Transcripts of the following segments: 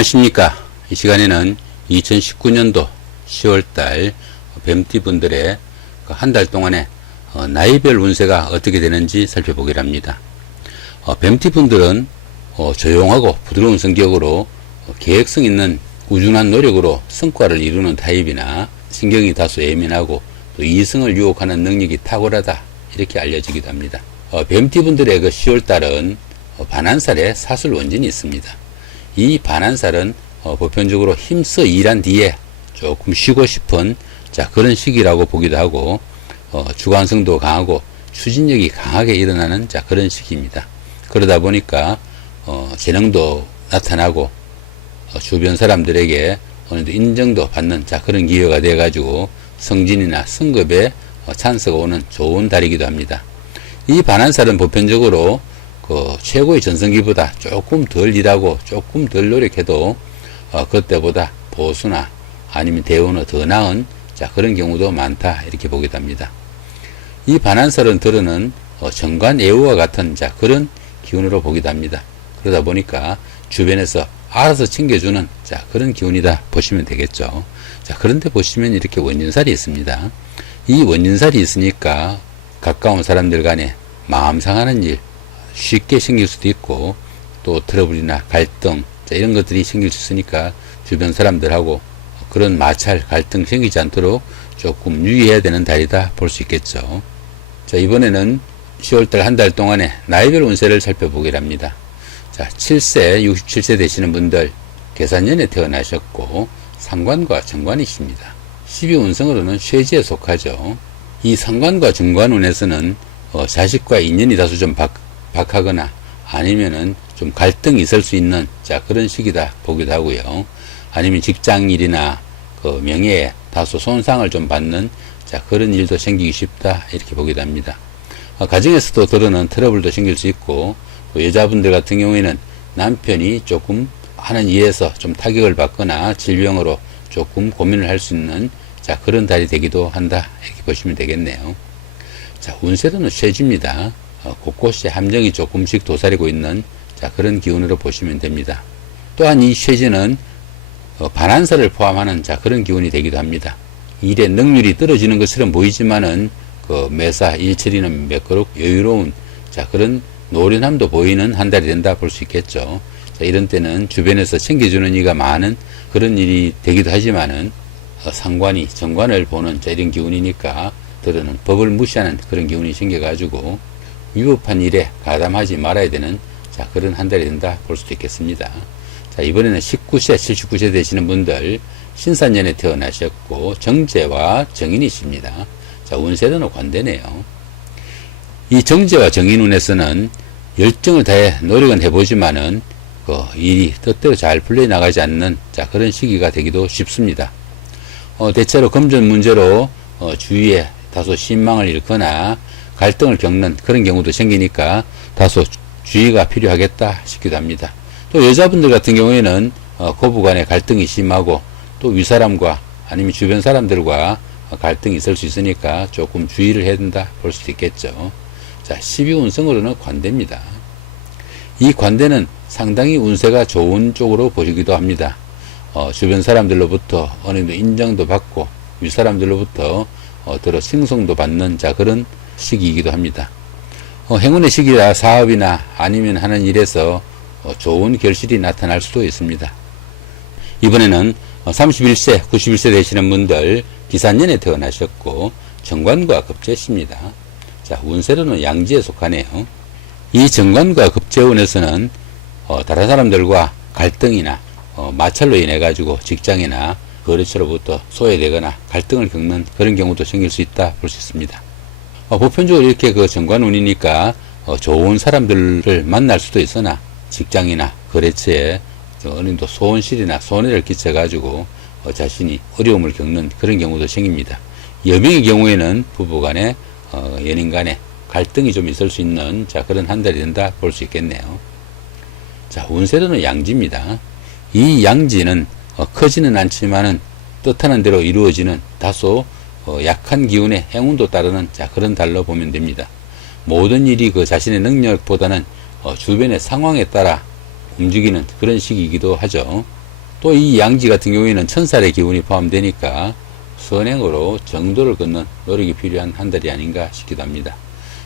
안녕하십니까. 이 시간에는 2019년도 10월달 뱀띠분들의 한 달 동안의 나이별 운세가 어떻게 되는지 살펴보기로 합니다. 뱀띠분들은 조용하고 부드러운 성격으로 계획성 있는 꾸준한 노력으로 성과를 이루는 타입이나 신경이 다소 예민하고 또 이성을 유혹하는 능력이 탁월하다, 이렇게 알려지기도 합니다. 뱀띠분들의 그 10월달은 반한살에 사술 원진이 있습니다. 이 반한살은 보편적으로 힘써 일한 뒤에 조금 쉬고 싶은 그런 시기라고 보기도 하고, 주관성도 강하고 추진력이 강하게 일어나는 그런 시기입니다. 그러다 보니까 재능도 나타나고 주변 사람들에게 어느 정도 인정도 받는 그런 기회가 돼 가지고 승진이나 승급에 찬스가 오는 좋은 달이기도 합니다. 이 반한살은 보편적으로 최고의 전성기보다 조금 덜 일하고 조금 덜 노력해도 그때보다 보수나 아니면 대우는 더 나은 그런 경우도 많다, 이렇게 보기도 합니다. 이 반한살은 들어는 정관예우와 같은 그런 기운으로 보기도 합니다. 그러다 보니까 주변에서 알아서 챙겨주는 그런 기운이다 보시면 되겠죠. 그런데 보시면 이렇게 원진살이 있습니다. 이 원진살이 있으니까 가까운 사람들 간에 마음 상하는 일 쉽게 생길 수도 있고, 또 트러블이나 갈등 이런 것들이 생길 수 있으니까 주변 사람들하고 그런 마찰, 갈등 생기지 않도록 조금 유의해야 되는 달이다 볼 수 있겠죠. 이번에는 10월달 한 달 동안의 나이별 운세를 살펴보기로 합니다. 7세, 67세 되시는 분들, 계산년에 태어나셨고 상관과 정관이십니다. 12운성으로는 쇠지에 속하죠. 이 상관과 정관운에서는 자식과 인연이 다소 좀 박하거나 아니면은 좀 갈등이 있을 수 있는 그런 시기다 보기도 하고요. 아니면 직장일이나 명예에 다소 손상을 좀 받는 그런 일도 생기기 쉽다, 이렇게 보기도 합니다. 가정에서도 들어는 트러블도 생길 수 있고, 또 여자분들 같은 경우에는 남편이 조금 하는 일에서 좀 타격을 받거나 질병으로 조금 고민을 할 수 있는 그런 달이 되기도 한다, 이렇게 보시면 되겠네요. 운세로는 쇠지입니다. 곳곳에 함정이 조금씩 도사리고 있는 그런 기운으로 보시면 됩니다. 또한 이 쇠지는 반한살을 포함하는 그런 기운이 되기도 합니다. 일의 능률이 떨어지는 것처럼 보이지만은 매사 일처리는 매끄럽 여유로운 그런 노련함도 보이는 한 달이 된다 볼 수 있겠죠. 이런 때는 주변에서 챙겨주는 이가 많은 그런 일이 되기도 하지만은 상관이 정관을 보는 이런 기운이니까 들어는 법을 무시하는 그런 기운이 생겨가지고 위법한 일에 가담하지 말아야 되는 그런 한 달이 된다 볼 수도 있겠습니다. 이번에는 19세, 79세 되시는 분들, 신산년에 태어나셨고 정제와 정인이십니다. 운세로는 관대네요. 이 정제와 정인운에서는 열정을 다해 노력은 해보지만은 일이 뜻대로 잘 풀려나가지 않는 그런 시기가 되기도 쉽습니다. 대체로 금전 문제로 주위에 다소 신망을 잃거나 갈등을 겪는 그런 경우도 생기니까 다소 주의가 필요하겠다 싶기도 합니다. 또 여자분들 같은 경우에는 고부간에 갈등이 심하고 또 윗사람과 아니면 주변 사람들과 갈등이 있을 수 있으니까 조금 주의를 해야 된다 볼 수도 있겠죠. 12운성으로는 관대입니다. 이 관대는 상당히 운세가 좋은 쪽으로 보시기도 합니다. 주변 사람들로부터 어느 정도 인정도 받고 윗사람들로부터 들어 칭송도 받는 그런 시기이기도 합니다. 행운의 시기라 사업이나 아니면 하는 일에서 좋은 결실이 나타날 수도 있습니다. 이번에는 31세, 91세 되시는 분들, 기산년에 태어나셨고 정관과 급제십니다. 운세로는 양지에 속하네요. 이 정관과 급제운에서는 다른 사람들과 갈등이나 마찰로 인해 가지고 직장이나 거래처로부터 소외되거나 갈등을 겪는 그런 경우도 생길 수 있다 볼 수 있습니다. 보편적으로 이렇게 정관운이니까 좋은 사람들을 만날 수도 있으나 직장이나 거래처에 어느 정도 손실이나 손해를 끼쳐 가지고 자신이 어려움을 겪는 그런 경우도 생깁니다. 여명의 경우에는 부부간에 연인간에 갈등이 좀 있을 수 있는 그런 한 달이 된다 볼 수 있겠네요. 운세로는 양지입니다. 이 양지는 크지는 않지만은 뜻하는 대로 이루어지는 다소 약한 기운의 행운도 따르는 그런 달로 보면 됩니다. 모든 일이 자신의 능력보다는 주변의 상황에 따라 움직이는 그런 시기이기도 하죠. 또 이 양지 같은 경우에는 천살의 기운이 포함되니까 선행으로 정도를 걷는 노력이 필요한 한 달이 아닌가 싶기도 합니다.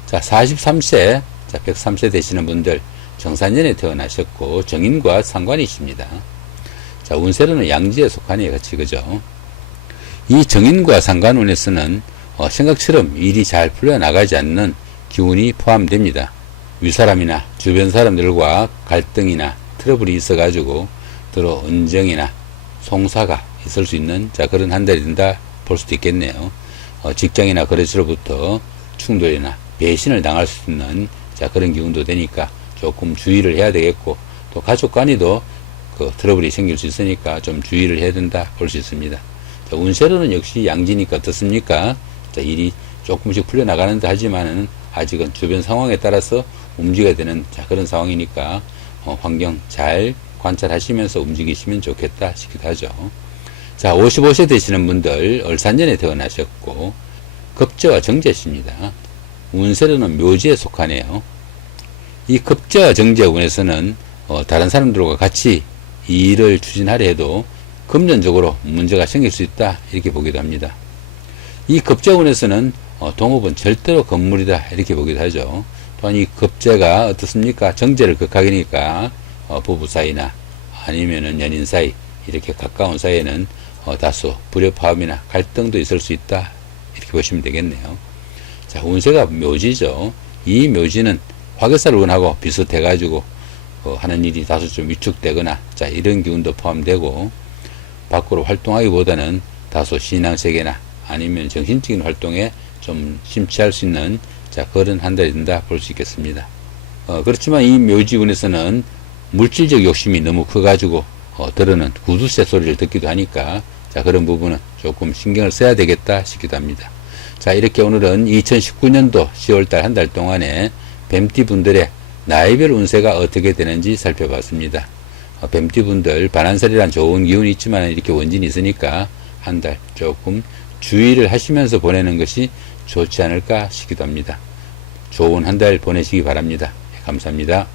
자, 43세, 자, 103세 되시는 분들 정산년에 태어나셨고 정인과 상관이십니다. 자, 운세로는 양지에 속하네요, 같이, 그죠? 이 정인과 상관운에서는 생각처럼 일이 잘 풀려나가지 않는 기운이 포함됩니다. 윗사람이나 주변 사람들과 갈등이나 트러블이 있어가지고 더러 언쟁이나 송사가 있을 수 있는 자 그런 한 달이 된다 볼 수도 있겠네요. 직장이나 거래처로부터 충돌이나 배신을 당할 수 있는 자 그런 기운도 되니까 조금 주의를 해야 되겠고, 또 가족 간에도 그 트러블이 생길 수 있으니까 좀 주의를 해야 된다 볼 수 있습니다. 자, 운세로는 역시 양지니까 어떻습니까? 자, 일이 조금씩 풀려나가는 듯 하지만은 아직은 주변 상황에 따라서 움직여야 되는 자 그런 상황이니까 환경 잘 관찰하시면서 움직이시면 좋겠다 싶기도 하죠. 자, 55세 되시는 분들 을산년에 태어나셨고 급제와 정제십니다. 운세로는 묘지에 속하네요. 이 급제와 정제운에서는 다른 사람들과 같이 이 일을 추진하려 해도 금전적으로 문제가 생길 수 있다 이렇게 보기도 합니다. 이 급제운에서는 동업은 절대로 건물이다 이렇게 보기도 하죠. 또한 이 급제가 어떻습니까? 정제를 극하기니까 부부 사이나 아니면은 연인 사이 이렇게 가까운 사이에는 다소 불협화음이나 갈등도 있을 수 있다 이렇게 보시면 되겠네요. 자, 운세가 묘지죠. 이 묘지는 화개살 운하고 비슷해 가지고 하는 일이 다소 좀 위축되거나 자 이런 기운도 포함되고, 밖으로 활동하기보다는 다소 신앙세계나 아니면 정신적인 활동에 좀 심취할 수 있는 자 그런 한 달이 된다 볼 수 있겠습니다. 그렇지만 이 묘지운에서는 물질적 욕심이 너무 커가지고 들어는 구두쇠 소리를 듣기도 하니까 자 그런 부분은 조금 신경을 써야 되겠다 싶기도 합니다. 자, 이렇게 오늘은 2019년도 10월달 한 달 동안에 뱀띠분들의 나이별 운세가 어떻게 되는지 살펴봤습니다. 뱀띠분들 반한살이란 좋은 기운이 있지만 이렇게 원진이 있으니까 한 달 조금 주의를 하시면서 보내는 것이 좋지 않을까 싶기도 합니다. 좋은 한 달 보내시기 바랍니다. 감사합니다.